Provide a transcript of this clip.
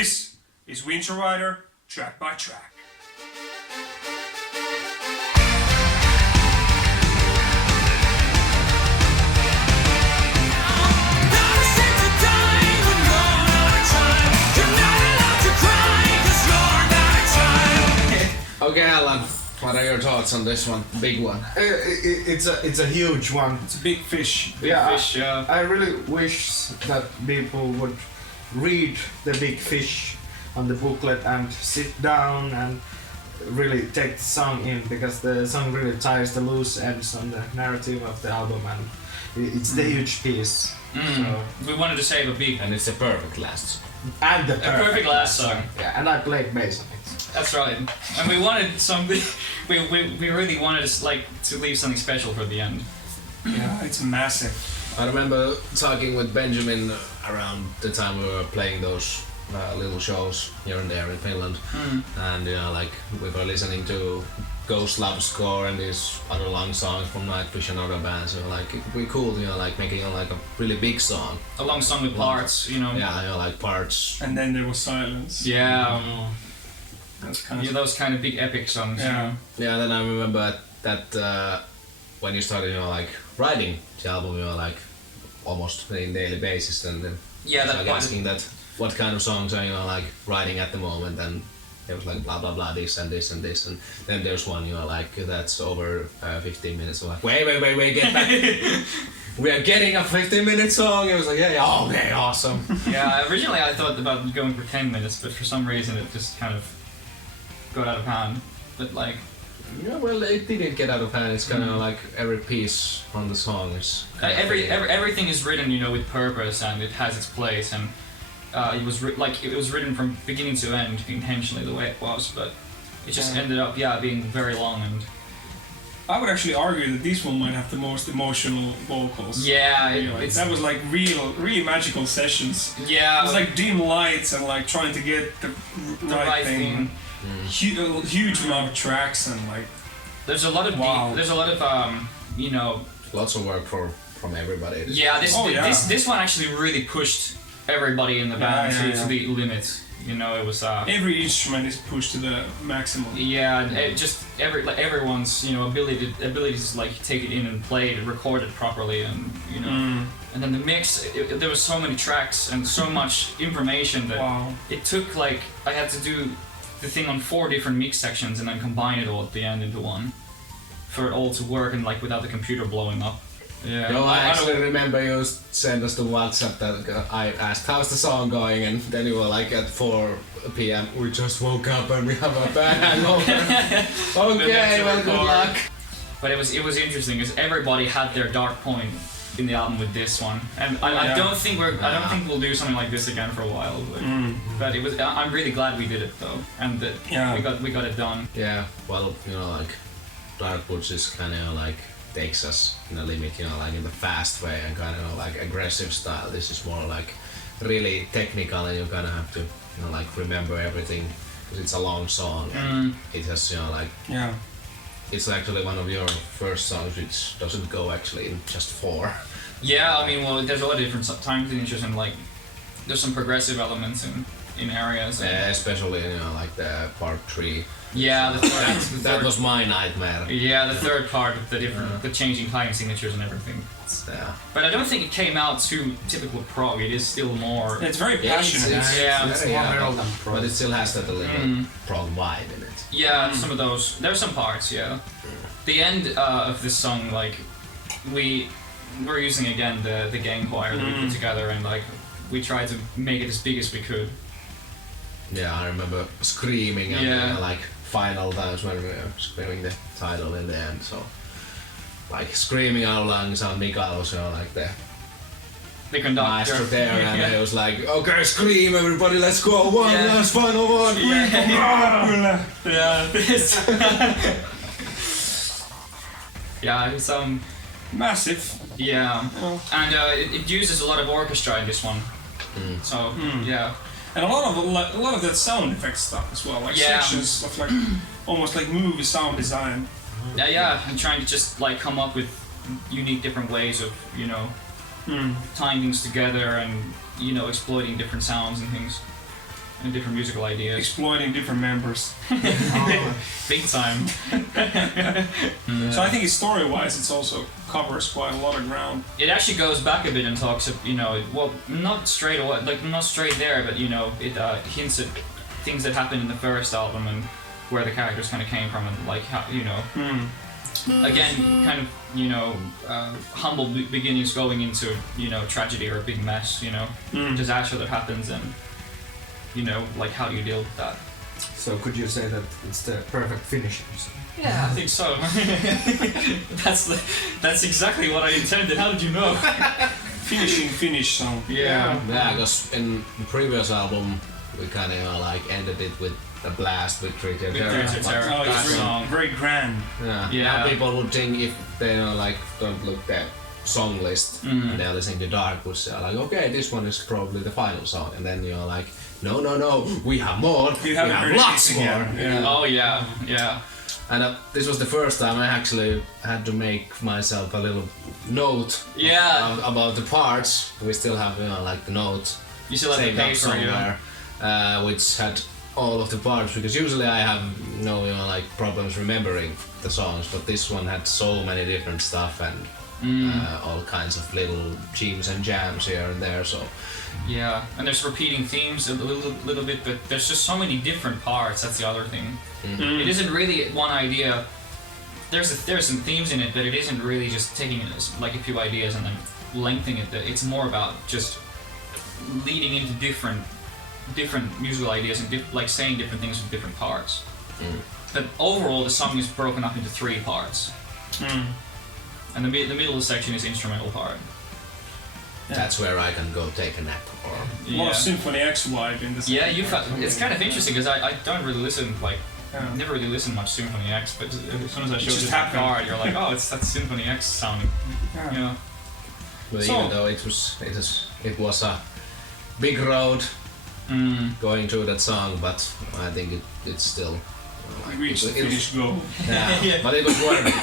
This is Winterider, track by track. Okay, Allan, what are your thoughts on this one? Big one. It's a huge one. It's a big fish. Big fish, yeah. I really wish that people would read the big fish on the booklet and sit down and really take the song in, because the song really ties the loose ends on the narrative of the album, and it's the huge piece. So. We wanted to save a big... And it's a perfect last song. And the perfect last song. Yeah, and I played bass on it. That's right. And we wanted something... We really wanted to leave something special for the end. Yeah, it's massive. I remember talking with Benjamin around the time we were playing those little shows here and there in Finland, and we were listening to Ghost Love Score and these other long songs from Nightwish and other bands. So it would be cool, making a really big song. A long song with parts, Yeah, parts. And then there was silence. Yeah. That's kind of those kind of big epic songs. Yeah. Yeah. Then I remember that when you started, writing the album, almost on a daily basis, and then asking that what kind of songs are writing at the moment, and it was blah blah blah, this and this and this, and then there's one that's over 15 minutes. So wait, get back. We are getting a 15-minute song. It was yeah, okay, awesome. Yeah, originally I thought about going for 10 minutes, but for some reason it just kind of got out of hand. But yeah, well, it didn't get out of hand. It's kind of every piece on the song is everything is written, with purpose, and it has its place, and it was written from beginning to end intentionally the way it was, but it just ended up being very long. And I would actually argue that this one might have the most emotional vocals. Yeah, that was really magical sessions. Yeah, it was dim lights and trying to get the right thing. Huge amount of tracks and there's a lot of lots of work from everybody. Yeah, this one actually really pushed everybody in the band to the limit. It was every instrument is pushed to the maximum. Yeah, and just everyone's ability to take it in and play it, record it properly, and and then the mix. There was so many tracks and so much information that it took I had to do the thing on 4 different mix sections and then combine it all at the end into one for it all to work and without the computer blowing up. Yeah. No, I actually remember you sent us the WhatsApp that I asked how's the song going, and then you were at 4 p.m. we just woke up and we have a bad hangover. Okay, well, good luck. But it was interesting because everybody had their dark point in the album with this one, and I don't think we'll do something like this again for a while. But it was. I'm really glad we did it though, and that we got it done. Yeah. Well, Dark Woods is kind of takes us in a limit, in the fast way and kind of aggressive style. This is more really technical, and you kind of have to remember everything because it's a long song. And it has it's actually one of your first songs which doesn't go actually in just 4. Yeah, I mean, well, there's a lot of different time signatures and there's some progressive elements in areas. Yeah, especially the part 3. Yeah, that was my nightmare. Yeah, the third part of the changing time signatures and everything. Yeah. But I don't think it came out too typical prog. It is still more. It's very passionate. It's more metal than prog. But it still has that little prog vibe in it. Yeah, some of those. There's some parts. Yeah. The end of this song, we're using again the gang choir that we put together, and we tried to make it as big as we could. Yeah, I remember screaming and final times when we were screaming the title in the end. So screaming our lungs out. Mikael was the conductor master there, and he was okay, scream everybody, let's go, one last final one. Yeah, it's massive. Yeah, and it uses a lot of orchestra in this one. So yeah. And a lot of that sound effect stuff as well, sections of almost movie sound design. Yeah, and trying to just come up with unique different ways of tying things together and exploiting different sounds and things. and different musical ideas. Exploiting different members. Big time. So I think story-wise, it's also covers quite a lot of ground. It actually goes back a bit and talks, well, not straight away, like not straight there, but it hints at things that happened in the first album and where the characters kind of came from, and like how again, kind of humble beginnings going into tragedy or a big mess, disaster that happens, and like how do you deal with that? So could you say that it's the perfect finishing? Yeah, I think so. That's exactly what I intended. How did you know? Finish song. Yeah. Yeah, because in the previous album we kind of like ended it with a blast with Treat Your Terror. Oh, it's very grand. Yeah. Now people would think if they don't look at song list and they're listening to Darkwood, they're like, okay, this one is probably the final song, and then you're like, no, we have more. We have lots more. Yeah. Oh yeah. And this was the first time I actually had to make myself a little note about the parts. We still have like the note. You still have the paper somewhere, which had all of the parts, because usually I have like problems remembering the songs, but this one had so many different stuff and all kinds of little themes and jams here and there. So yeah, and there's repeating themes a little bit, but there's just so many different parts. That's the other thing. It isn't really one idea. There's some themes in it, but it isn't really just taking like a few ideas and then lengthening it. It's more about just leading into different musical ideas and like saying different things with different parts. But overall, the song is broken up into 3 parts. And the middle section is instrumental part. Yeah. That's where I can go take a nap. Or a lot of Symphony X vibe in this. Yeah, it's kind of interesting because I don't really listen never really listened much Symphony X, but as soon as I showed you that card, you're like, oh, that's Symphony X sounding. Yeah. But even though it was a big road going through that song, but I think it's still reached the finish goal. Yeah, but it was worth it.